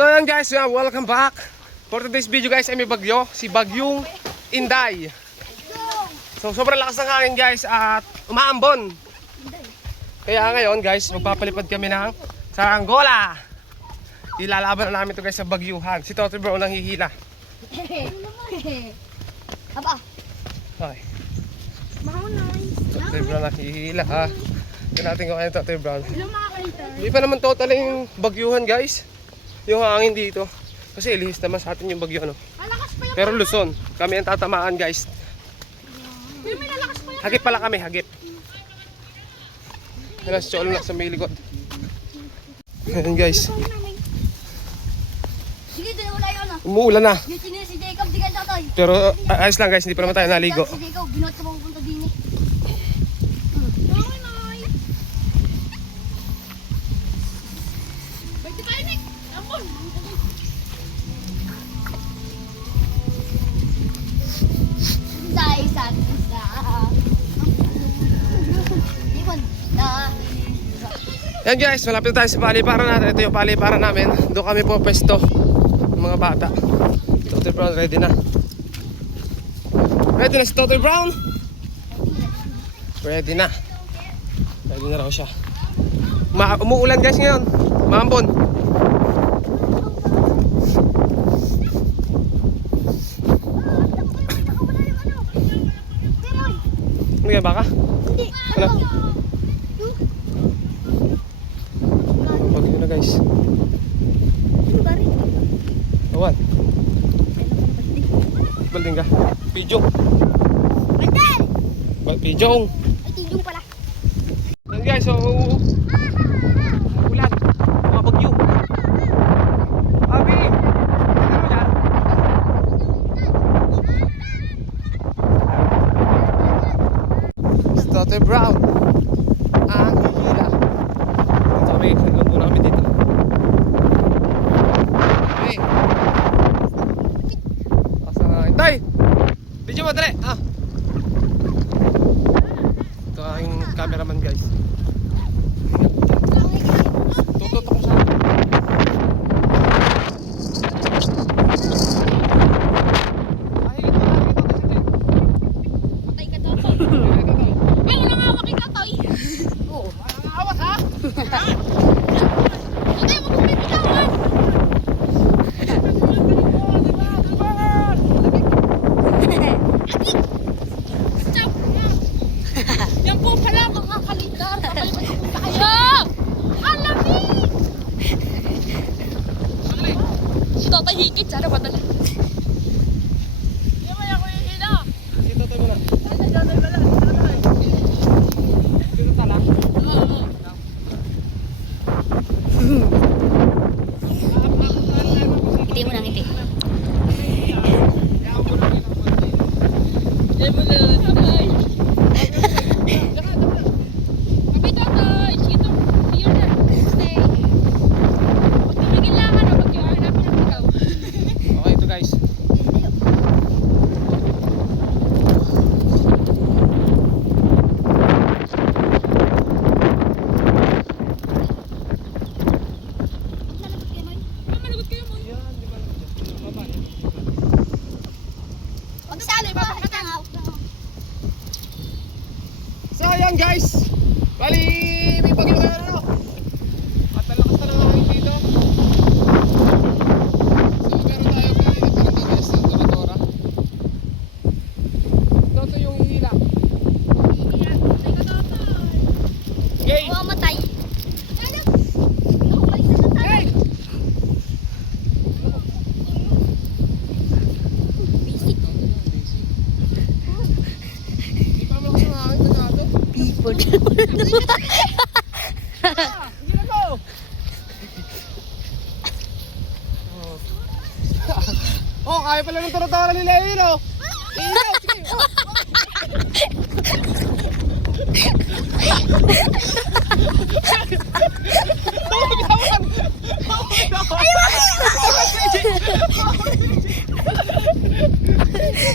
So yan guys, welcome back. For today's video guys ay may bagyo, si Bagyong Inday. So sobrang lakas ng hangin guys at umaambon. Kaya ngayon guys, magpapalipad kami ng saranggola. Ilalaban na namin to guys sa bagyuhan. Si Totoy Brown nang hihila. Aba. Hoy. Mahunay. Totoy Brown nang hihila ha. Tignan natin kung ano Totoy Brown. Ilang mga kaliter? Hindi pa naman total yung bagyuhan guys. Yung hangin dito. Kasi ilihis naman sa atin yung bagyo ano. Malakas pa yung... Pero Luzon, kami ang tatamaan guys. Pero may lalakas pa yung... Hagip pala kami, hagip. Yan si Cholo na sa may likod. Ayan guys. Sige, doon wala yun ah. Umuulan na. Yung sinil si Jacob, di ka tatay. Pero ayos lang guys, hindi pa naman tayo naligo. Si Jacob, binuhat ka mapupunta din eh. Baiti tayo, Nick. Ampun. Isa't isa. Iwan na. Yan guys, malapit na tayo sa paliparan natin. Ito yung paliparan namin. Doon kami po pesto ng mga bata. Totoy Brown, ready na. Ready na si Totoy Brown? Ready na. Ready na raw siya. Umuulan guys ngayon. Maambon. Ano yan baka? Hindi. Ano? Huwag yun na guys. Ano ba rin? Awan. Balding ka. Pijong. Bandel! Pijong. Ay, tigong pala. Yan guys, so ulan. Mga bagyo. Abi! Ano mo yan? Totoy Brown. Ang hihila. Dito kami, naglubo na kami dito. Hey! Asa nga, hintay! Video mo, dali! Ah! Ito aking cameraman guys. Tutot ako sa... Patay ka to. Ay, wala nga ako kikatoy. Oo. Awas ha! Hindi, magpapit bitawan. Stop! Yan po pala mga kalidar. Kapal magpupunta kayo. Alamig! Ito tayo higit. Sana madala. Hindi mo ako hihila. Si Totoy mo na. Dito tala. Ngiti mo na ngiti. Okay ito guys. So ayan guys. Bali, may bagyo na ano. At malakas na lang hangin dito. So meron tayo kanina parang guys ng Toradora. Ito yung hihila. Okay. Matay. Hey! Hindi pa malakas ang hangin masyado. People. Hindi na go! Oh, kaya pala ng Toradora ni Leo yun oh. Ilaw, sige.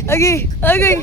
Okay, okay.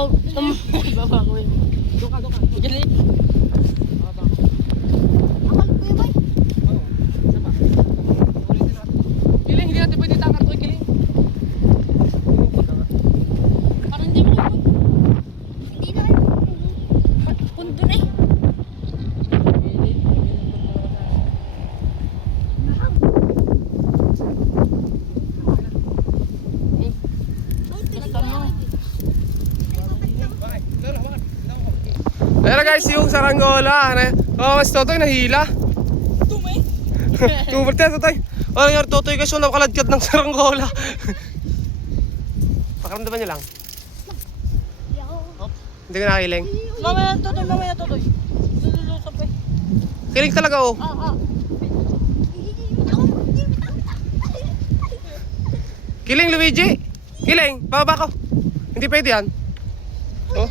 ko. Baba ko yun. Doon ka. Galit. Baba ko. Akal ko yun, boy. Oo. Isa pa. Ulitin natin. Kiling, hindi natin pwede takar to, Kiling. Parang hindi mo kayo. Hindi na kayo. Pundo na eh. Ayan guys, yung saranggola. Oh, mas Totoy nahila. Tumay. Tumulta, Totoy. Oh, nangyari Totoy guys, yung napakaladkad ng saranggola. Pakaramdaman nyo lang. Hindi ka nakakiling. Mamaya tutoy. Lululusap eh. Kiling talaga oh. Kiling, Luigi. Kiling, bababa ko. Hindi pwede yan. Oh.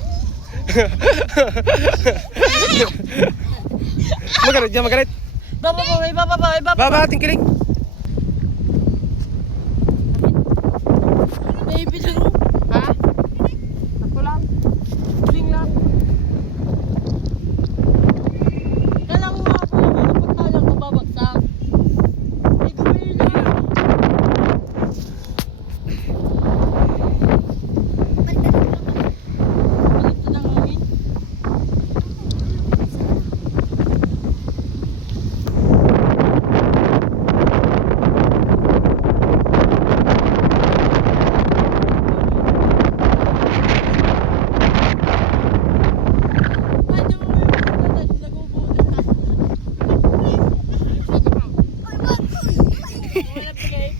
Magalit dyan, magalit. Baba. Baba ating Kiling. Baby lang. Ha? Ako lang. Kiling lang. Kala ko nga po yung pagkalang mababagsak. Ay, gawin na. Baliktad ang hangin. Ay, di mo may pagkakas. Nagubunan na. Wala bigay.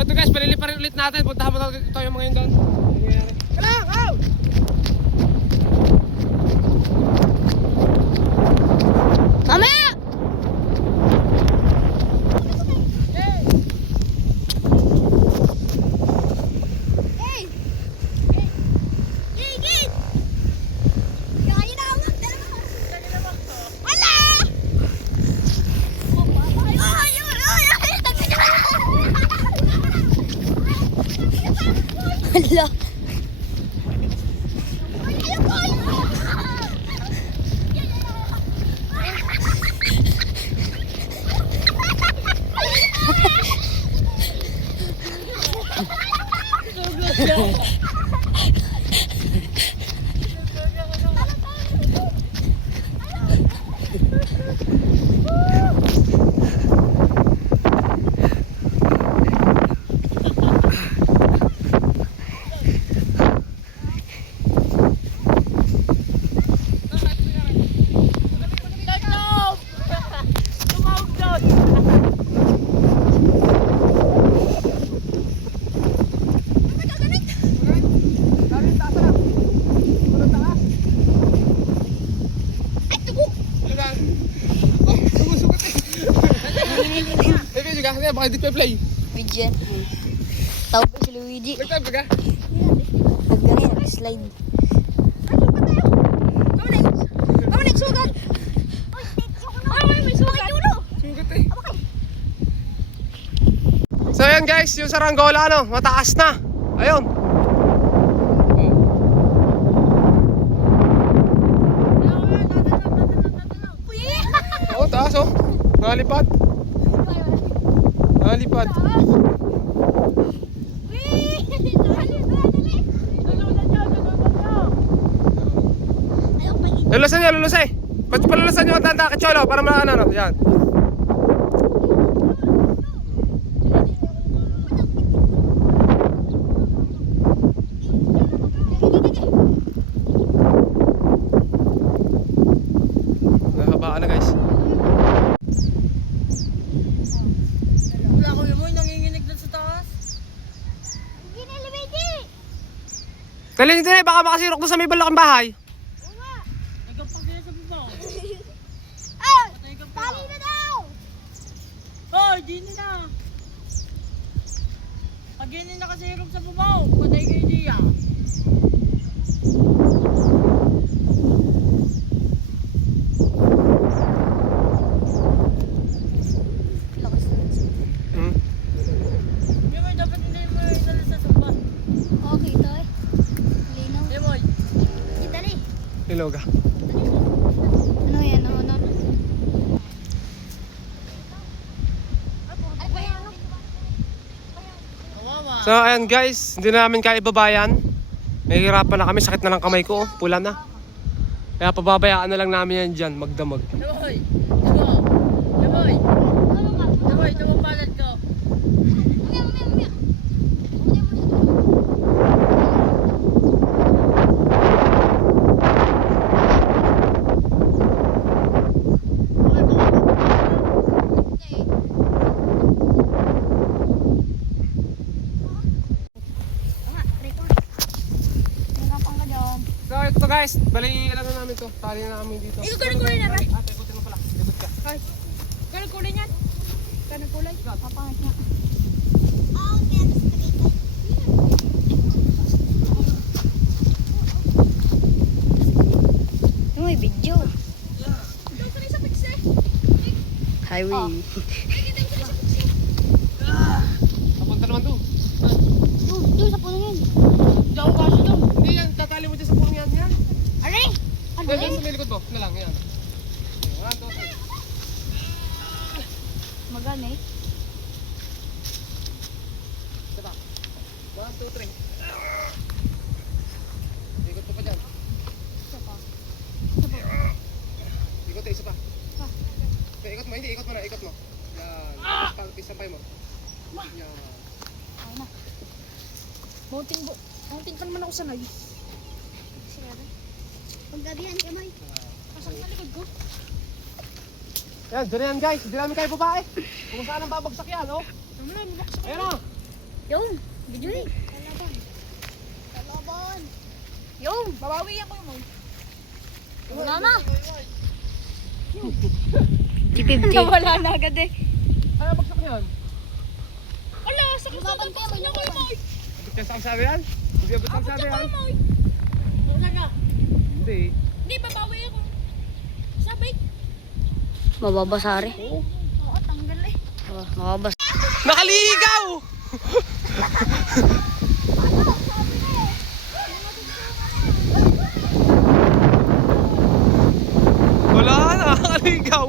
Ito guys, paliliparin ulit natin. Puntahan mo tayo mga yun doon. Kalang, out! Mamaya! Hala. maka-edit pa play. Bigyan. Tawag ko si Luigi. Nag-type ka? Pag ganyan, nag-slide. Kamanik, sugat! May sugat! Sugat eh. So ayan guys, yung saranggola ano, mataas na. Ayun. Oo, taas oh. Nalipad. Nalipad. Lulusan nyo, lulusay. Palulusan nyo ang tanda kacholo para maano, ano, yan. Nahabaan na guys. Wala ko yung nanginginig doon sa taas. Talin nyo din, baka makasirok doon sa may balaking bahay. Nagkampang sila sa bubaw. Tali na daw! Oh, gini na. Pag gini na kasi hirap sa bubaw, patay kayo diya. Lakas na. Hmm. Yung may dapat hindi mo dala sa sopa. Okay, ito eh. Linaw. Yung mo, Itali. Iloga. Ano yan? Ano? kawawa. So ayan guys, hindi na namin kaya ibabayan. Nahihirapan na kami, sakit na ng kamay ko, pula na. Kaya pababayaan na lang namin yan dyan, magdamag. Yaboy! Yaboy! Yaboy, ito ang palad ko. So ito guys, bali ano namin to, tali na namin dito. Ikutin ko rin na rin. Ah, ikutin mo pala, ikot ka. Ganun kulay niyan. Ganun kulay. Papangit nga. Yung may video. Highway. Papunta naman to. Doon sa puno yun. Diyan ko kasi doon. Hindi yan, tatali mo dyan sa pulong yan. Yan. Aray! Ano Yan, yun? yan sa may likod mo. Na lang, yan. 1, 2, 3. Magana eh. Isa pa. 1, 2, 3. Ikot ko pa dyan. Ikot eh, isa pa. Okay, ikot mo, hindi, ikot mo na, ikot mo. Yan. Pisampay mo. Yan. Mountain pa naman ako sanay. Paggabihan kamay. Pasok sa likod ko. Yan, dyan na yan guys. Hindi namin kayo babae. Kung saan ang babagsak yan, oh. Ayan o. Yung, video eh. Kalaban. Yung, babawi ako mo. Wala na. T50. Wala na agad eh. Ano bagsak yan? Wala, sakit sa tayo mo. Abot yan sa kalsada yan? Hindi abot sa kalsada yan? Wala na. Hindi. Hindi, babawi ako. Sabay. Mababasari. Oo. Oo, tanggal eh. Mababas. Nakaligaw! Wala na, nakaligaw.